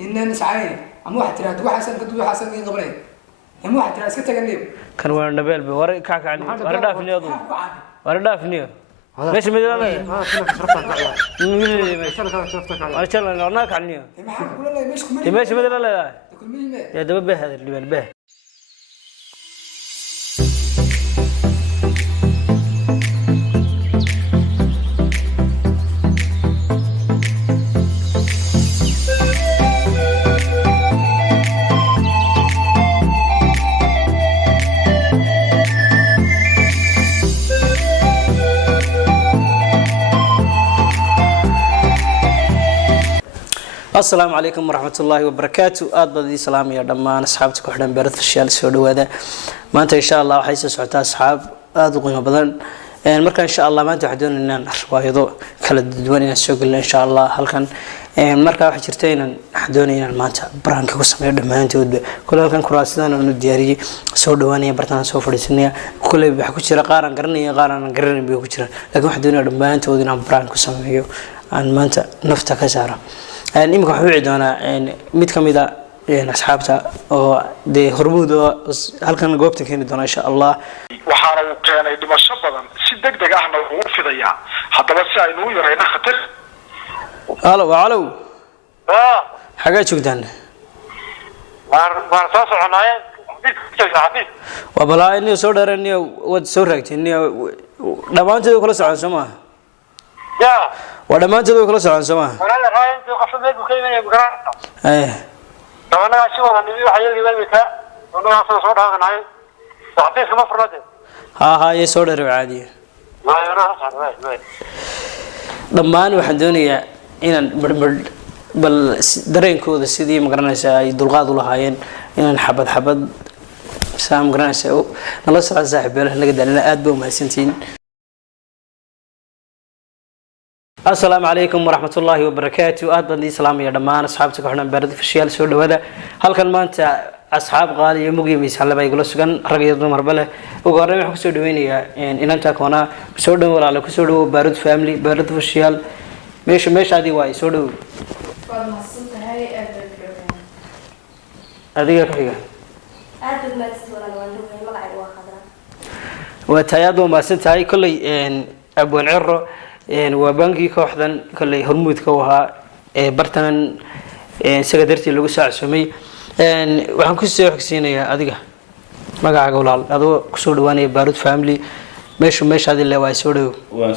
إننا سعيد أمو واحد ترى دو حسن كدو حسن كين قبلين أمو واحد ترى سكت تجنب كان وانا نبيل بوري كعك عني وردا في نيو وردا في نيو ليش مدري أنا أنا شلون أنا كعنيو مش مدري لا يا دب به هذا اللي به السلام عليكم ورحمة الله وبركاته أدبدي سلام يا دمان أصحابتك وحنا بيرث الشيال سودو هذا ما أنت إن شاء الله وحيس سعتها أصحاب أدقوا بدن مركز إن شاء الله ما أنت وحدون إن روايضو كلا دوانين السوق إن شاء الله هل كان مركز واحد شرتين حدوني إن ما أنت برانك قسم يد ما أنت ود كل كان كراسنا إنه دياري سودوانية برتنا سوفر السنية كل بيحكوا شراء قارن قرني بيحكوا شراء لكن حدوني إن ما أنت ودنا برانك قسم يو أن ما أنت نفتك سارة إمك حوعد أنا ميت كميدا أصحابته أو ده هرمود هل كان جوابتك هنا دون إن شاء الله وحارو كان يدم الشبابا سيدك دقاحنا وفي ضياع حتى بس إنه يرينا خطر ألو حاجات شو كدان وارصاص عناية وبلا إني صور إني ود صورك إني لما أنت كل ساعة سما يا ولما أنت كل ساعة سما أنا رايح في قصة بكيمين بكرة طبعا أشوف أن النبي حيجي بالبكاء وأنا أصلا صور هذا ناي تعطيه كم فرده ها يصور عادي ما أنا أصلا لما أنا وحدوني إن بل درين كود سيدي مقرنسة يدلغاد ولا هاين إن حبد سام مقرنسة نلا سرع زاحب له نقدر لنا أدبو ما سنتين. السلام عليكم ورحمة الله وبركاته أهلا سلام يا دمان أصحابتك وحنا برد في الشيال سود هذا هل كان ما أنت أصحاب غالي مقيم يسحل بيقولوا سكان رجيت مربله وقارن يحكوا سود ويني إن أنت كونا سود ولا على كسود برد فاميلي برد في الشيال مش عادي واي سود هذه كذا وتيادو ما سنت هاي كل أبو العرة وبنكي كوحدن كله هرمود كوها برتنا سكدرتي لو ساعة سمي waxaan ku soo xigsiinayaa adiga magacaaga walaal adoo ku soo dhawaanay baarud family meeshaadi le waa soo dhaw waan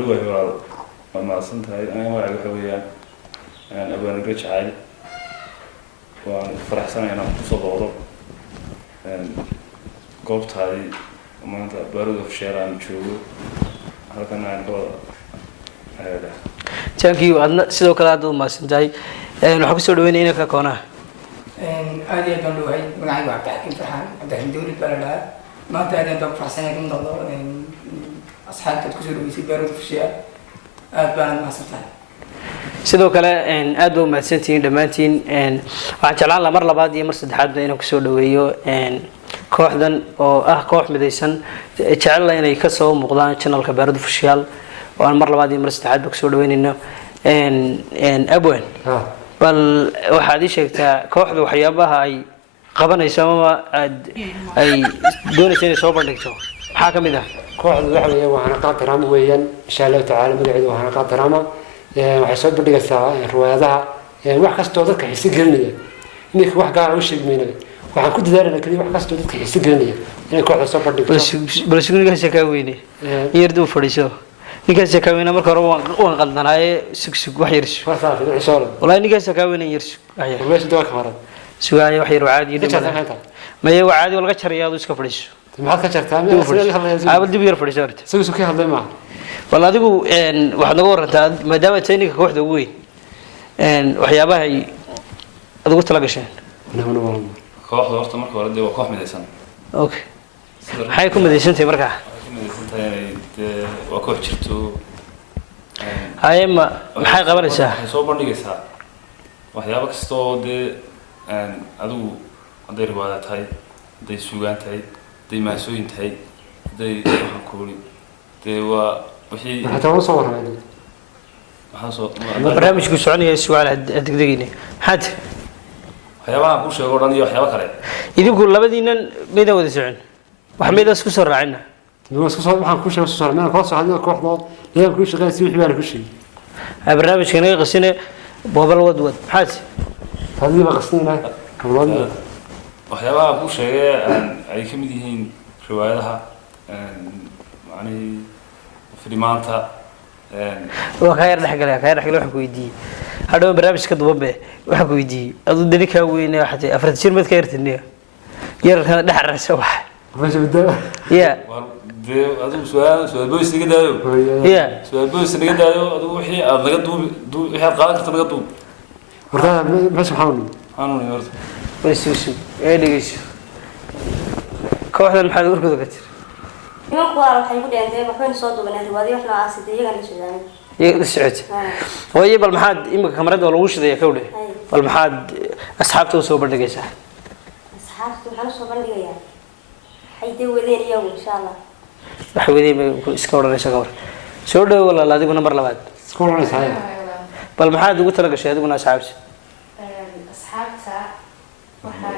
dhuwahay walaal ma maasan tahay aniga magacayga waxa weeyaan abaan rajacay waan faraxsanahay inaan ku soo booqdo goobtaadii maanta baarud ofsheer aan joogo halkan aan ka wada thank you adna sidoo kale aad u maasan tahay waxaan ku soo dhawaanay inaka koonaa هذه يدل وعي من عيب عبد الحكيم فرحان عبد الحكيم دوري بلدها ما أنت هذا دم فرحان يكون ضلوا أصحاب تكسروا ويسيب بيرود في الشيء بلد ما صرتها sidoo kale aad u mahadsantihiin dhamaantiin waxaan jeclaan lahaa mar labaad iyo mar saddexaad inaan ku soo dhaweeyo kooxdan oo ah koox midaysan jecel inay ka soo muuqdaan channelka Baarud Official oo aan mar labaad iyo mar saddexaad ku soo dhaweynayno abwan bal waxaad ii sheegtaa kooxdu waxyaabaha ay qabanayso ama ay doonayso inay soo bandhigto maxaa ka mid ah kooxdu waxa weeye waxaana qaad daraamo weeyaan insha Allah taala magaceedu waxaana qaad daraamo waxay soo bandhigaysaa riwaayadaha wax kasta oo dadka xiiso gelinaya inay wax gaar ah u sheegmayna waxaan ku dadaalnaa kaliya wax kasta oo dadka xiiso gelinaya inay kooxdu soo bandhigto bal suugaas ka weyne yardu fadhiiso ninkaas ka weyna marka hore waan qaldanaaye sug wax yar والله نيجي كاوين يرسو ليش دوك مرض سواي وحير وعادي ما هي وعادي ولا قشر يا دوس كفرش ما كشرت عابد دبير فرش أرد سوي كي هذا معه والله دبو إن واحد نقول أنت ما دام تاني كوحدة وين إن وحيابها هي أقول تلاقي شيء kooxda horta marka hore waa koox midaysan okay maxay ku midaysantahay markaa waa koox jirto hayma maxay qabanaysaa waxay soo bandhigaysaa waxyaabo kasta oo dee adigu hadday riwaayad tahay hadday suugaan tahay hadday maasooyin tahay hadday waxaan kuuli dee waa wixii حتى soo waramay برنامجك سعودي سؤال دقيقة حد waxyaabaha ku sheego dhan iyo waxyaabo kale idinku labadiinan meeda wada socon wax meeda isku soo raacina waxaan ku sheegay soo meel koox hadii kooxdo leeyahay ku shaqeeyay wixii baan ku sheegay barnaamijkan ay qasine boobal wadwad maxaad hadii ba qasnina kabladii waxyaabaha ku sheegay ay ka mid yihiin riwaayadaha yani filimaanta waa khayr dhaxgalay waxaan ku weydiiyay hadhow barnaamijka dubanbe waxaan ku weydiiyey aduu dani kaa weyne waxaad afarta jir mad ka yartaniya yarkana dhaxaraysa waxa ya dee adigu su-aal boys naga daayo ya su-aal boys naga daayo adigu wixii aad naga duubi wixii aad qaadan karto naga duub horta meesha xanuun horta waysuusu ee dhegeyso kooxdan maxaad urkooda ka tir nimanku waa waxay ku dheentay waxaan soo dubanay riwaayado wax noocaas ah iyaga la socdaan iyaga la socod way bal maxaad imika kamarada lagu shidaya kawdhe bal maxaad asxaabta u soo bandhigaysaa asxaabtu waxaan soo bandhigayaa hay'adda wadeen iyagu insha Allah wax wadeen iska oranaysa gabar soo dhaw walaal adigu number 2 iska oranaysa bal maxaad ugu tala gashay adiguna asxaabta asxaabta waxaan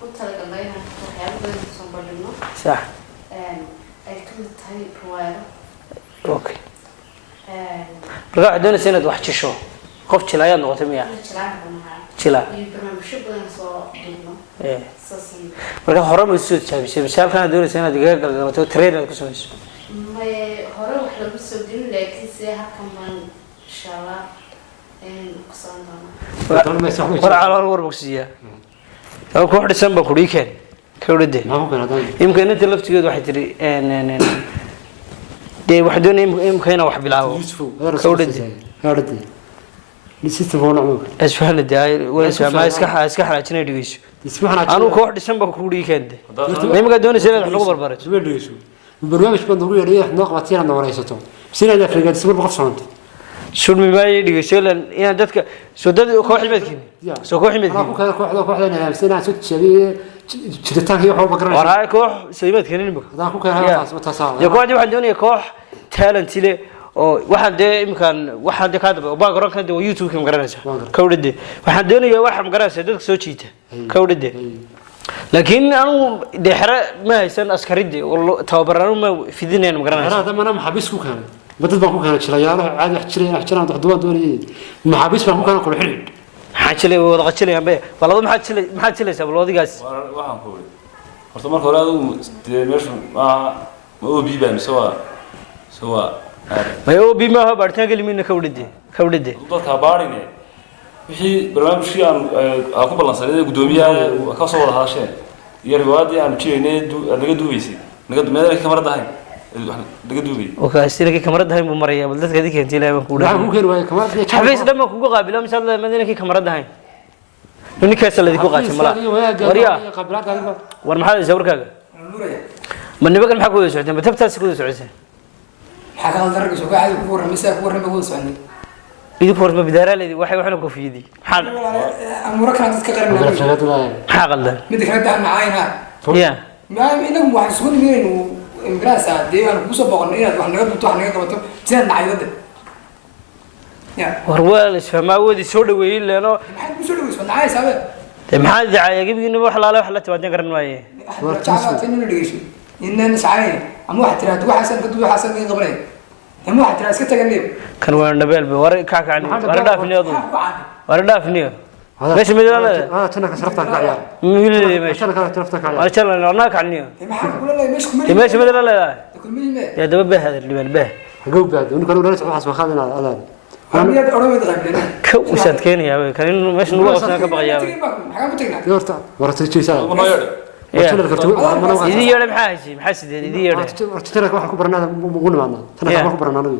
ku talagalay inaan waxyaabo badan soo bandhigno sax ay ka mid tahay riwaayado okay marka doonaysa inaad wax jisho qof jilayaad noqotay miya jila iyo barnaamijyo badan soo dhigno marka hore ma soo jaabisay misaalkan doonaysa inaad iga galgalato trainer ku samayso may hore wax lagu soo gelin laakiin si halkan baan insha Allah ku soo doonaa war calaal war boksiya oo ku xidhan ba ku dhigeen kawdade imkana inta laftigeedu waxay tiri dee wax doonay imkana wax bilaabo kawdade kawdade nisita foona ma asfahan daay wala isma iska xaraajinay dhigeyso anu koox dhisan ba ku dhigeen imka doonaysa inaad wax lagu barbarato dhigeyso barnaamij baan ugu yeeray wax noo qabatay inaad wareysato sinaad afriga isma qof soonto shurmi bay dhigeyso in dadka soo dad koox xibadkiin soo koox xibadkiin ku kala kooxda inaad soo jeediye jiritaan iyo waxba garanaysa waraa koox saymadkiin imka hadaan ku kala taasoo ya kooxdi waxaan doonaya koox talent leh oo waxaan dee imkan waxaan dee ka daba background kan dee YouTube ka garanaysa kawdade waxaan doonayaa wax ma garanaysa dadka soo jiita kawdade laakiin anu dee xira ma haysan askaride oo tababarano ma fidineen ma garanaysa hada mana maxabis ku keenay badad baan ku keenay jilayaalo caadi wax jiraan wax duwan doonayay maxabis baan ku keenay qol xidhid xajilay wada qajilayaan bay walaba maxaa jilaysaa balwadigaas waxaan ku wari horta marka hore adigu dee meeshu ma OB baa mise waa may OB ma ha baartaan galimina kawdade dadka baarine wixii barnaamijkii aan ku balansanay gudoomiyaha ka soo wada hadasheen iyo riwaayadii aan jireynay naga duubaysay naga kamaradahay naga duubay oo kaasina kamaradahay buu maraya bal dadka idin keentay ilaahay ku dhaxay ku keen way kamarada xafiis dhamma kugu qaabilo misal madina kamaradahay ninkaas la idinku qaatay mala wariya war maxaa sawirkaaga ma nibagan maxaa ku wada socday ma tabtaas ku wada socday maxaa ka qaldan ragga soo gaacay ku warramay ku warramay ku socday idinku horma bidaaraleedi waxay ku fiidii maxaa amura kan dadka qaran maxaa qaldan mid kale taan maayna ya ma inagu wax soo dhigeen imbraasa deegaan ku soo boqon inaad wax naga dunto wax naga qabato sidaan dhacayda ya war wal isfahmaa wadi soo dhaweeyay leeno maxaa ku soo dhaweeyay dhacay sabe maxaa dacay gabigiina wax la wax la tawadan garan waaye war jaacada inuu dhigeyso inaan saacay ama wax tiraad waxasan ka duwa xasan ka qabanay ama wax tiraad iska taganay kan waa nabeel war ka kacni war dhaafniyo war dhaafniyo meesha midana tana ka sarafta ka ciyaar milay meesha tana ka sarafta ka ciyaar war jala norna kacniyo maxaa kula leeyahay meesha kuma meesha midana leeyahay kulmiyme ya daba bahad liban bah hagow baad uu kan uu waxaas ma qaadina adaan aniyad oramid qaybina ka usad keenaya kan inuu meesha nugu qabsan ka baqayaa maxaa ku tagnaa yoorta wartaysa idin yeedha maxaa haysi maxaa sideen idin yeedha tana wax ku baranaada ugu nimaadna tana wax ku baranaada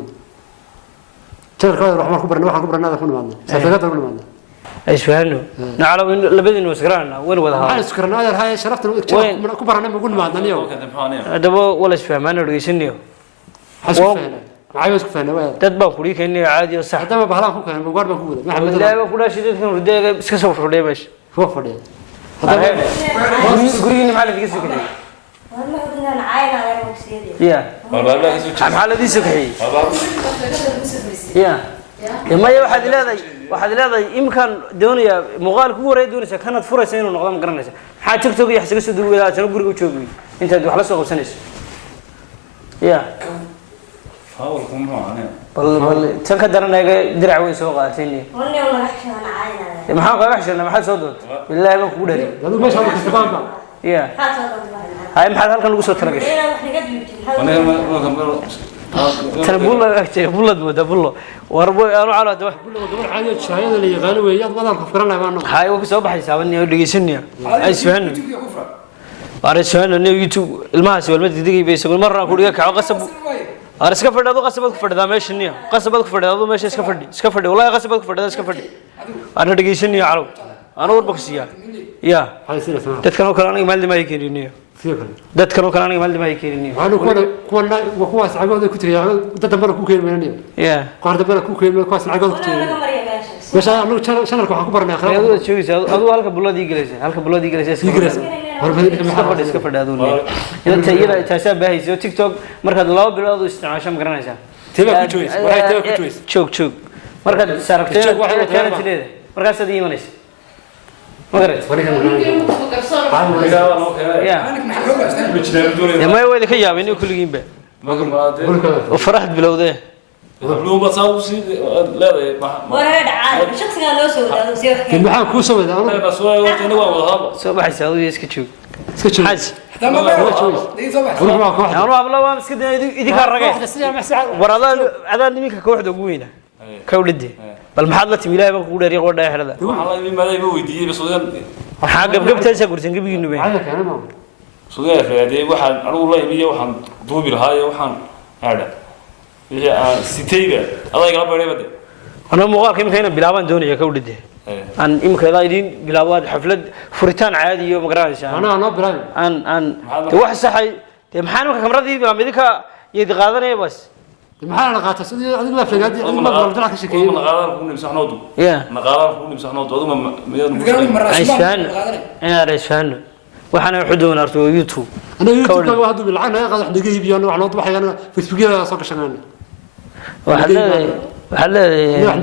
tana wax ku baranaada ku nimaadna safagada ku nimaadna isfahanno nacalo labadina wasgrana wala wada waxaan iskarnaa hay sharafta ku baranaada ugu nimaadna niyo adaba wala isfahmaano dhageysaniyo maxay isku fahnaa dad baa ku dhigay caadi oo sax hadaba bahlaan ku keenay buugaar baan ku wada maxamed ilaahay ku dhaashay dadkan rudeega iska soo fadhiya meesha soo fadhiya gurigiina maxaa la diga sugayay والله بدنا نعاين على المكسيدي يا maxaa la diga sugayay ya يا maya waxaad leedahay imkan doonaya muuqaal ku wareey doonaysa kanad furaysa inuu noqdo ma garanaysa maxaa TikTok iyo xasiga soo duwada tan guriga u joogay intaad wax la soo qabsanayso ya hawl kuma ahane bal tan ka daranaga dirac way soo qaateen والله والله حشان عاينا maxaa qaga xishana maxaa soo doonto billahi ma kugu dharin adu meesha ka istiqaamka ya حاجه والله hay maxaad halkan ugu soo talagashay انا وحنا قد يمكن aniga ma kamaro tan bulla agtay bullad mooda bullo warbo aanu calaad wax gabar caadi shaayada la yaqaan weeyad badan ku firan lahayn hay oo soo baxaysa wan iyo dhageysanaya ay su'aano are su'aano YouTube ilmahaas walba didigay bay isagoo marna ku dhiga kaco qasab are iska fadhido qasabad ku fadhida meeshaniya qasabad ku fadhido meesha iska fadhi wallahi qasabad ku fadhida iska fadhi ana dhageysanaya calaw ana warba ku siiya ya haysiina sama dadkan oo kale aniga maalin ma ay keeniniyo dadkan oo kale aniga maalin ma ay keeniniyo waxaan kuwaas cagooda ku tiriyay dad dambana ku keenayeen ya qaar dambana ku keenay kuwaas cagooda ku tiriyay meesha anu channelka waxaan ku baranay akhlaaq ayadu joogaysa adu halka bulladii galaysa iska fadhi adu iyada taasa baahayso TikTok markaad 2 bilood u isticmaasho ma garanaysaa teba ku joogis waxay teba ku joogis joog markaad saragteen waxay tileed markaas aad iimanaysa magarat ya ma way ka yaabeen inuu kulligiinba farxad bilowde لو ما صاوسي لا ولا عاد شخصنا لو سوى هذا سيف maxaa ku soo wadaa anu بس هو انا وهذا soo baxaysa adu iska joog iska joog xaj حتى ما دقيقه صباح ruux waa anu abla waan iska idinka ragay war adaan niminka kooxda ugu weyna kawlide bal maxaad la timi ilaahay baan kugu dheeriyo qodha xirada والله ما لا يودي بس ودان waxa gabgabtaasha gursan gabigiinu bay caada kana ma سودان فادي waxaan anigu la imiyo waxaan duubi lahaa waxaan aada wixii aan sitayba adayga la bareebay ana muuqaalka imika inaan bilaabaan doonaya kawlide aan imika idin bilaabaad xaflad furitaan caadi iyo magaranaysa ana bilaabay aan wax saxay maxaan marka kameradii bilaabay idinka yeed qaadanay bas maxaa la qaataa sidii adigu la fagaadi adigu ma wada ka shaqeeyay naqaadaan ku nimsaxnoodu ya naqaadaan ku nimsaxnoodu aduma عشان انا عشان waxaan xudoon arto YouTube ana YouTube ka hadu bilcaan ay qadax dhigiibiyo ana wax loo baxay ana Facebook ga soo gashanaan wax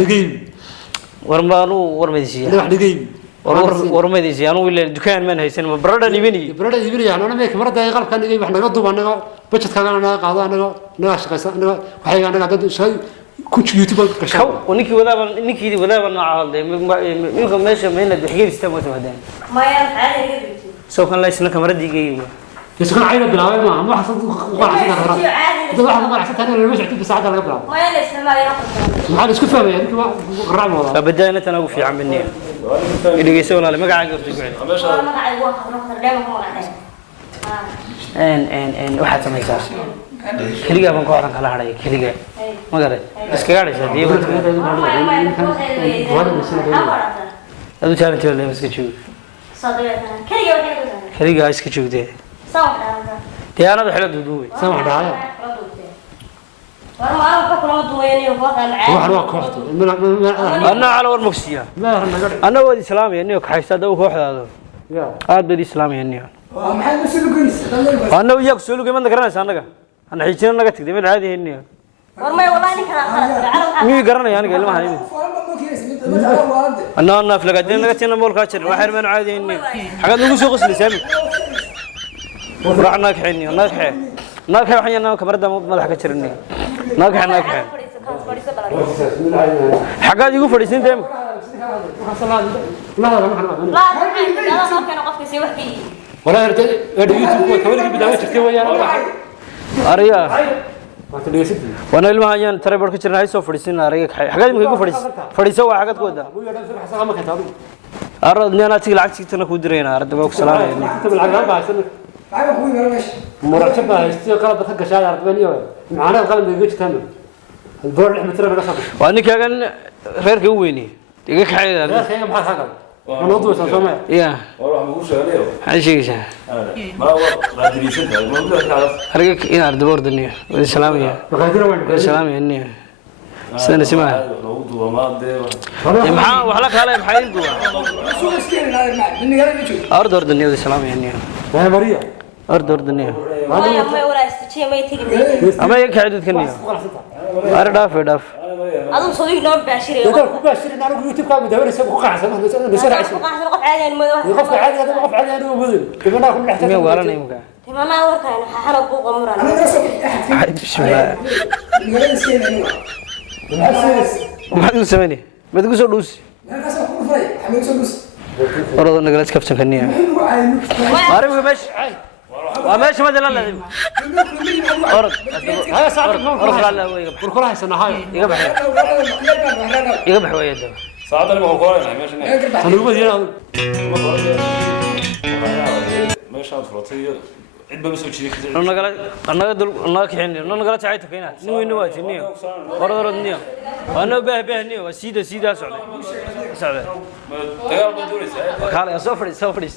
dhigiib warmaanu warmaysiya wax dhigiib warmaysiya anu wila dukaan man haysan ma barada ibini ana ma kamarada ay qalbkan dhigiib wax naga duub anaga budget ka anaga qaado anaga shaqaysan anaga waxay anaga dad shay ku YouTube ka gashan ninkii wadaaban naacaday minka meesha meena dhigiib istama tamadaan ما ينفع soo kan la isna kamaradii geeyay يسكن عينه بلاوي ما حصل وقع عشان هذا ده واحد ما عشان انا اللي مشيت بساعه على قبل ما يلسه ما ينقص ما حد اسكت فاهم يعني قرع والله فبدانا تناقف في عم مني اللي يسوون على مقعد قبل والله ما قاعد واحد نقدر دائما هو قاعد ان waxaad samaysaa kaliya baan ku oran kala haray kaliya ma garay iska gaadhaysa diiba adu challenge la iska joog kaliya iska joogtay diyaanada xilad duuduubay سامح دعايه وانا ما بكره دويني وفوق واحد waa kooxda ana ala war mugsiya ما naga ana wadi islaamiya inuu ka haysta dad kooxdaada ya aad badi islaamiya inuu maxay ku soo goynaysa ana iyagu soo lugay ma garanaysa anaga ana xijiina naga tagday mid caadi inuu ورمي والله انك انا خلاص mii garanaya aniga ilmaha inuu ana aflagaadeen naga tina moolka jir waxay ma caadi inuu xagad ugu soo qoslaysaa ورعنا كحني ناكح ناكح وحنا كبردا مدح كجرني ناكح ناكح حقاد يقول فريسين ديم لا لا لا ما كان قفك سي وحكي ولا يرد يوتيوب كمان بدايه تكتب ويانا اريا ما تدريسك وانا المهاجن ترى بركه جرنا هاي سو فريسين اريا حقاد يقول فريس فريسو حقاد كودا ما كتب ارد انا تي لعبتي تنا كودرينا ارد بك سلام كتب العقاب عشان عيب اخوي ولا ماشي مرتبه هستي قلب تحق شارع اربانيه معنا القلب يجي تمام البور اللي متر بلا خبر وانا كان غير قويني دقيق لا حي خير ما حاجه موضوع سامع يا والله ما بقولش عليه حشيشه ما هو لا دريسنت ما بقولش تعرف ارجع ان ارد بورد النيه والسلاميه بقدر وين والسلاميه النيه سنه سمع موضوع ما ده maxaa wax la kale maxay duwa soo iskeen in yar ma joogo ارد ارد النيه والسلام يعني يا مريم ارد ارد النيه والله ما ولا استشي ما يتيجي ama iga kacidid kaniyo ar dhaaf dhaaf aduu soo noo baashirey dadku ku baashirin anigu youtube ka madawnaysa ku qaxsan qof caadi aan moodo qof caadi ah qof caadi ah uu wado dibana ku dhaxtay miyay waalanay imka timana warkaan xana ku qomran bismillah maxaad u sameeyay mid ku soo dhuus orada nagala iskabsan kaniya ariga meesh waa meesh ma dalal leeyahay orad haya saacad ma orad la weeyay kurkula haysanahay iga baxay weeyay saacad ma qorayna meesha anigu ma diina meesha furtay cid ba soo jiiday كذا أنا كحين أنا تعيت كينا نوي وقت نيو برضه نيو أنا به نيو سيدا سعد خالي سوفري